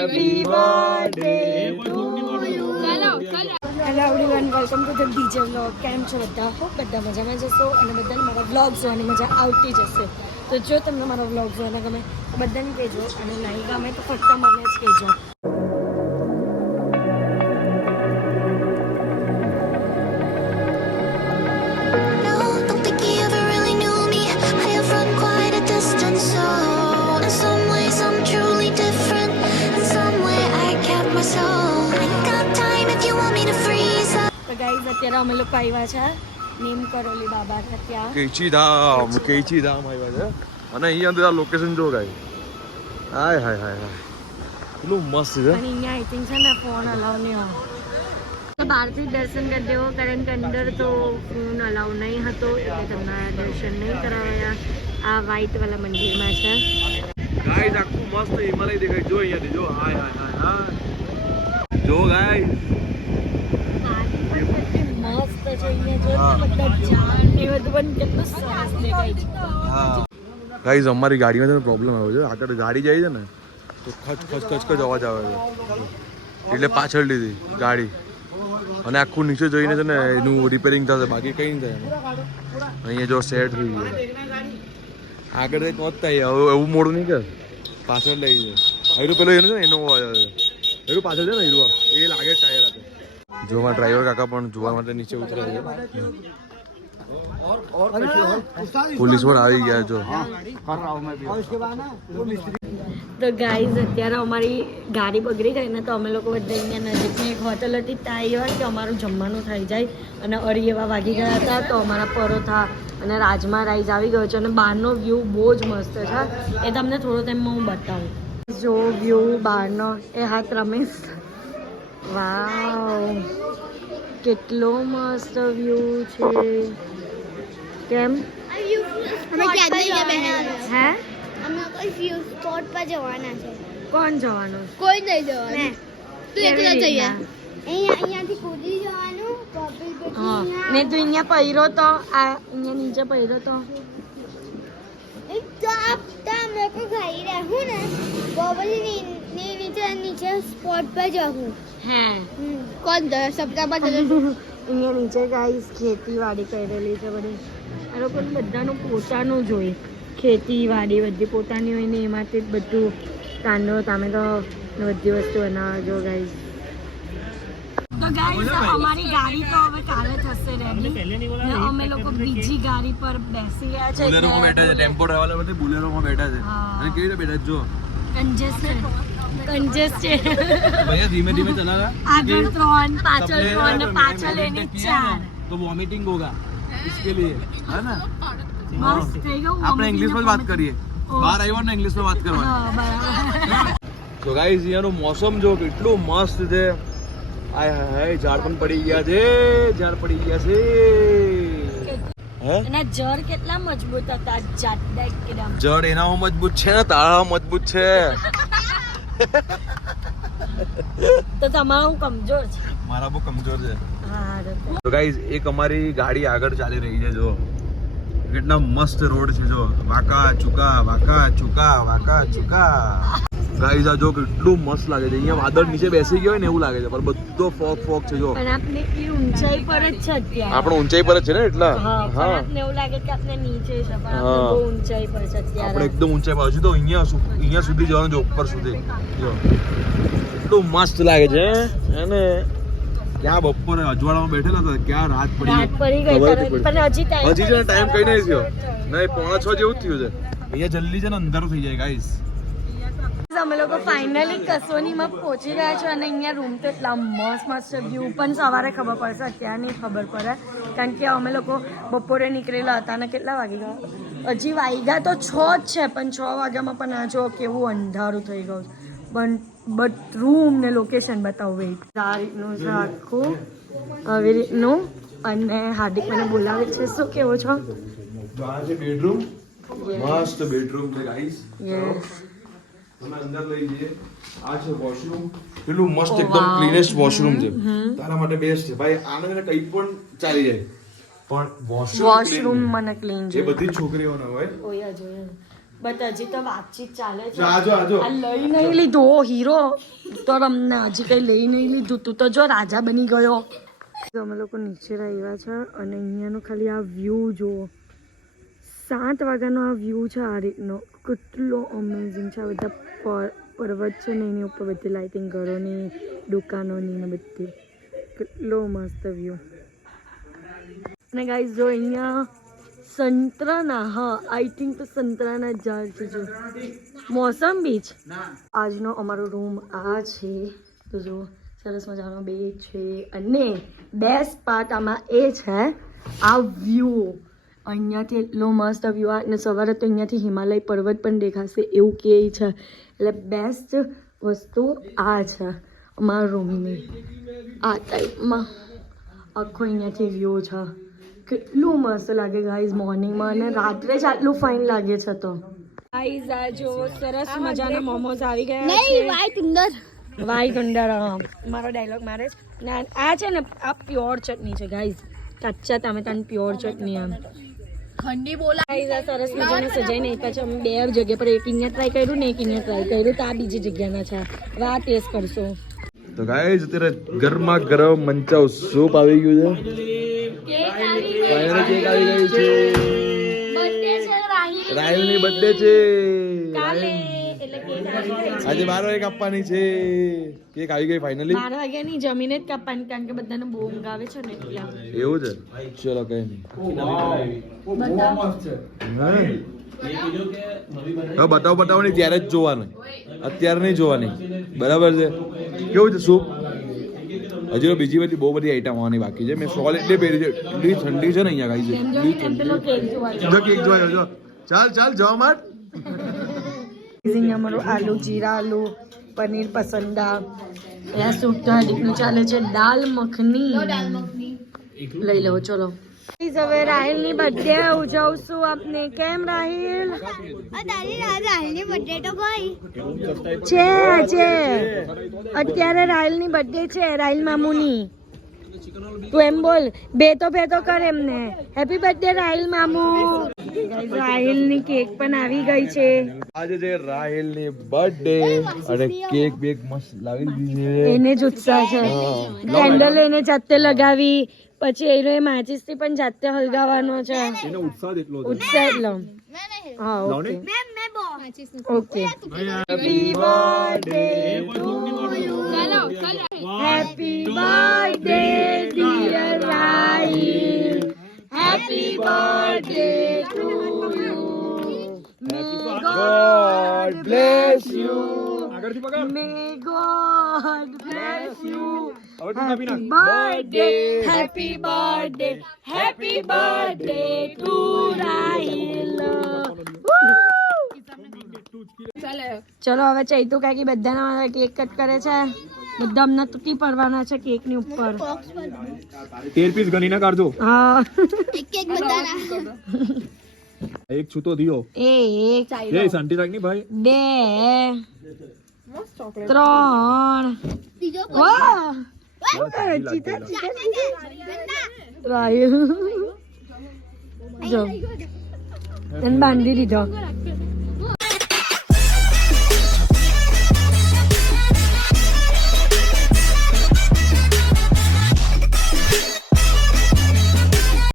Happy birthday to you. Hello everyone, welcome to the DJ vlog. કેમ છો બધા? બધા મજામાં જશો અને બધાને મારા વ્લોગ જોવાની મજા આવતી જશે. તો જો તમને મારો વ્લોગ જોવાના ગમે તો બધાને કહેજો, અને નહીં ગમે તો ફક્ત મને જ કહેજો. અત્યારે અમે લોકો આવ્યા છે નીમ કરોલી બાબા ત્યાં કેચી ધામ આવ્યા છે. અને અહીંયા લોકેશન જો ગાય, હાય હાય હાય હાય, એટલું મસ્ત છે. અને અહીંયા આઈ થિંક છે ને ફોન અલાઉ નહીં હોય, તો બહારથી દર્શન કરી દેવો, કારણ કે અંદર તો ફોન અલાઉ નહીં હતો એટલે તમને દર્શન નહીં કરાવ્યા. આ વ્હાઈટ વાળા મંદિરમાં છે ગાઈસ, આખું મસ્ત હિમાલય દેખાય. જો અહીંયાથી જો, હાય હાય હાય હાય, જો ગાઈસ ગાઈઝ અમારી ગાડીમાં છે ને પ્રોબ્લેમ આવ્યો છે. આગળ ગાડી જાય છે ને તો ખચ અવાજ આવે છે, એટલે પાછળ લીધી ગાડી. અને આખું નીચે જોઈને છે ને એનું રિપેરિંગ થશે, બાકી કંઈ નહીં થાય એનું. અહીંયા જો સેટ થઈ ગયું, આગળ કંઈક નહોત થાય. હવે એવું મોડું નહીં કર, પાછળ લઈ જાય. હીરું પેલો એનો છે ને એનો અવાજ આવે છે, હીરું પાછળ છે ને હીરું એ લાગે ટાયર આપે. જો મારા ડ્રાઈવર કાકા પણ જોવા માટે નીચે ઉતરે છે. પોલીસ પણ આવી ગયા જો. તો ગાઈઝ અત્યારે અમારી ગાડી બગડી ગઈ ને, તો અમે લોકો બધા અહીંયા નજીકની એક હોટલ હતી ત્યાં આવ્યા કે અમારું જમવાનું થઈ જાય. અને 2:30 વાગી ગયા હતા, તો અમારા પરોઠા અને રાજમા રાઈસ આવી ગયો છે. અને બહારનો વ્યૂ બહુ જ મસ્ત છે, એ તમને થોડો ટાઈમમાં હું બતાવું. જો વ્યૂ બહારનો, એ હાથ રમેશ, વાવ કેટલો મસ્ત વ્યૂ છે. કેમ હે સ્પોટ પર જવાના છે. કોણ જવાનું? કોઈ નહીં જવાનું, તું એકલા જઈએ. અહીંયાથી કૂદી જવાનું. હા, ને તું અહીંયા પહેર્યો તો, આ અહીંયા નીચે પહેર્યો તો લોકો ખાઈ રહું ને નીચે સ્પોટ પર જવું. હે કોણ સપ્તાહમાં અહીંયા નીચે ગાઈસ ખેતીવાડી કરેલી છે બધી. આ લોકોને બધાનું પોતાનું જ હોય, ખેતીવાડી બધી પોતાની હોય ને એમાંથી જ બધું કાંદો ટામેટો બધી વસ્તુ બનાવે. જો ગાઈસ, તો ગાઈસ અમારી ગાડી તો હવે કાલે થશે રેડી. અમે લોકો બીજી ગાડી પર બેસી ગયા છે. બોલેરોમાં બેઠા છે, ટેમ્પો ટ્રાવેલર બધી બોલેરોમાં બેઠા છે. અને કેવી રીતે બેઠા જો, કંજેસ્ટેડ ભૈયા ધીમે ધીમે ચલાના. આગળ 3, પાછળ 3 ને પાછળ એની 4. तो वॉमिटिंग होगा इसके लिए, है ना? મસ્ત થઈ ગયું. આપણે ઇંગ્લિશ માં વાત કરીએ, બહાર આવ્યો ને ઇંગ્લિશ માં વાત કરવાની. હા બરાબર. તો ગાઈસ અહીંયાનું મોસમ જો કેટલું મસ્ત છે. આય હાય, ઝાડ પણ પડી ગયા છે, ઝાડ પડી ગયા છે. એના જળ કેટલા મજબૂત હતા, જાડા એકદમ. જડ એના મજબૂત છે ને તાળા મજબૂત છે. તો તમારું કમજોર છે. મારા બહુ કમજોર છે. હા તો ગાઈઝ એક અમારી ગાડી આગળ ચાલી રહી છે. જો કેટલા મસ્ત રોડ છે, જો વાકા ચુકા વાકા ચુકા વાકા ચુકા. ગાઈઝ આ જો કેટલું મસ્ત લાગે છે. અહીંયા વાદળ નીચે બેસી ગયો હોય ને એવું લાગે છે, પણ બધો ફોગ છે. જો પણ આપણે એ ઊંચાઈ પર જ છે અત્યારે. આપણે ઊંચાઈ પર જ છે ને, એટલા હા. આપણને એવું લાગે કે આપણે નીચે છે, પણ આપણે બહુ ઊંચાઈ પર છે અત્યારે. આપણે એકદમ ઊંચાઈ પર. હજુ તો અહીંયા સુધી જવાનું છે, ઉપર સુધી. જો એટલું મસ્ત લાગે છે. અને ક્યાં બપોરે અજવાળામાં બેઠેલા હતા, ક્યાં રાત પડી ગઈ. પણ હજી ટાઈમ કઈ નહીં થયો. નહીં 5:45 જેવું જ થયું છે. અહીંયા જલ્દી છે ને અંધારું થઈ જાય ગાઈસ. અમે લોકો ફાઇનલી કસોનીમાં પહોંચી ગયા છે. અને અહીંયા રૂમ તો એટલા મસ્ત છે. વ્યૂ પણ સવારે ખબર પડશે, અત્યારે નહીં ખબર પડે, કારણ કે અમે લોકો બપોરે નીકળેલા હતા. અને કેટલા વાગી ગયા? હજી વાગ્યા તો 6 જ છે, પણ 6 વાગ્યામાં પણ આ જો કેવું અંધારું થઈ ગયું. પણ રૂમ ને લોકેશન બતાવું. વેઇટ, આ રીતનું છે આખું, આવી રીતનું. અને હાર્દિક મને બોલાવે છે. શું કેવો છો? બેડરૂમ, મસ્ત બેડરૂમ છે ગાઈસ. યસ, તમે અંદર લઈ જઈએ. આ છે વોશરૂમ, કેટલું મસ્ત એકદમ ક્લીનેસ્ટ વોશરૂમ છે. તારા માટે બેસ્ટ છે ભાઈ. આને કંઈ પણ ચાલી જાય, પણ વોશરૂમ મને ક્લીન છે. બધી છોકરીઓને હોય. ઓયા જોયા બટ હજી તો વાતચીત ચાલે છે આજો આ લઈ નહીં લીધો હીરો તો અમને હજી કઈ લઈ નહીં લીધું તું તો જો રાજા બની ગયો અમે લોકો નીચે આવ્યા છે અને અહીંયાનો ખાલી આ વ્યૂ જુઓ 7 વાગ્યાનો આ વ્યૂ છે આ રીતનો કેટલો અમેઝિંગ છે આ બધા પર્વત છે ને એની ઉપર બધી લાઇટિંગ ઘરોની દુકાનોની ને બધી કેટલો મસ્ત વ્યૂ અને ગાઈઝ જો અહીંયા સંતરાના હા આઈ થિંક તો સંતરાના ઝાડ છે જો મોસંબી છે આજનો અમારો રૂમ આ છે તો જો સરસ મજાનો બેડ છે અને બેસ્ટ પાર્ટ આમાં એ છે આ વ્યૂ અહીંયાથી એટલો મસ્ત વ્યૂ અને સવારે તો અહીંયાથી હિમાલય પર્વત પણ દેખાશે એવું કહે છે એટલે બેસ્ટ વસ્તુ આ છે અમારા રૂમની આ ટાઈપમાં આખો અહીંયાથી વ્યૂ છે કેટલું મસ્ત લાગે ગાઈઝ મોર્નિંગમાં અને રાત્રે જ આટલું ફાઇન લાગે છે તો ગાઈઝ આ જો સરસ મજાના મોમોઝ આવી ગયા છે વાઈટ અંદર વાઈટ અંદર મારો ડાયલોગ મારે છે ને આ છે ને આ પ્યોર ચટણી છે ગાઈઝ કચ્ચા ટામેટાની પ્યોર ચટણી આમ ઠંડી બોલા ગાઈઝ આ સરસ મજાને સજાઈને આપ્યા છે અમે 2 જગ્યા પર એક અહીંયા ટ્રાય કર્યું ને એક અહીંયા ટ્રાય કર્યું તો આ બીજી જગ્યાના છે હવે આ ટેસ્ટ કરશો તો ગાઈઝ અત્યારે ગરમા ગરમ મંચાઉ સૂપ આવી ગયું છે ફાઇનલી કેક આવી ગયું છે બર્થડે છે રાહિલની બર્થડે છે કાલે એટલે કેક આવી ગઈ છે આજે 12 વાગે કાપવાની છે કેક આવી ગઈ ફાઇનલી 12 વાગ્યાની જમીને જ કાપવાની કારણ કે બધાને બહુ ઊંઘ આવે છે ને એટલે એવું છે ચલો કઈ નહીં હા બતાવો નહીં ત્યારે જ જોવાનું અત્યારે નહીં જોવાની બરાબર છે કેવું છે સૂપ હજી તો બીજી બધી બહુ બધી આઈટમ આવવાની બાકી છે મેં સોલ એટલે પહેરી છે એટલી ઠંડી છે ને અહીંયા ગાઈ છે એમ પેલો કેક જોવા જો કેક જોયો જો ચાલ જવા માર અમારું આલુ જીરા આલુ પનીર પસંદા એ સૂપ તો આ રીતનું ચાલે છે દાલ મખની લઈ લો ચલો હવે રાહિલની બર્થડે ઉજવશું આપને કેમ રાહિલ રાહિલની બર્થડે તો ગઈ છે આજે અત્યારે રાહિલની બર્થડે છે રાહિલ મામુની તું એમ બોલ ભેતો કર એમને હેપી બર્થડે રાહિલ મામુ રાહિલની કેક પણ આવી ગઈ છે આજે છે રાહિલની બર્થડે અને કેક બેક મસ્ત લાવી દીધી છે એને જ ઉત્સાહ છે કેન્ડલ એને જાતે લગાવી પછી એ માચીસ થી પણ જાતે હલગાવવાનો છે એનો ઉત્સાહ એટલો ઉત્સાહ એટલો હા okay okay happy birthday to you happy birthday dear Rahil happy birthday to you may God bless you May God bless you. Happy birthday to Rahil. ચલો હવે ચૈતુ કાકી બધાના કેક કટ કરે છે બધા અમને તૂટી પડવાના છે કેક ની ઉપર 13 પીસ ગણીને કાઢજો હા એક એક બતાના એક છૂટો દિયો એક એ શાંતિ રાખ ની ભાઈ 2 3 બીજો વાહ રાહિલ જો તને બાંધી દીધો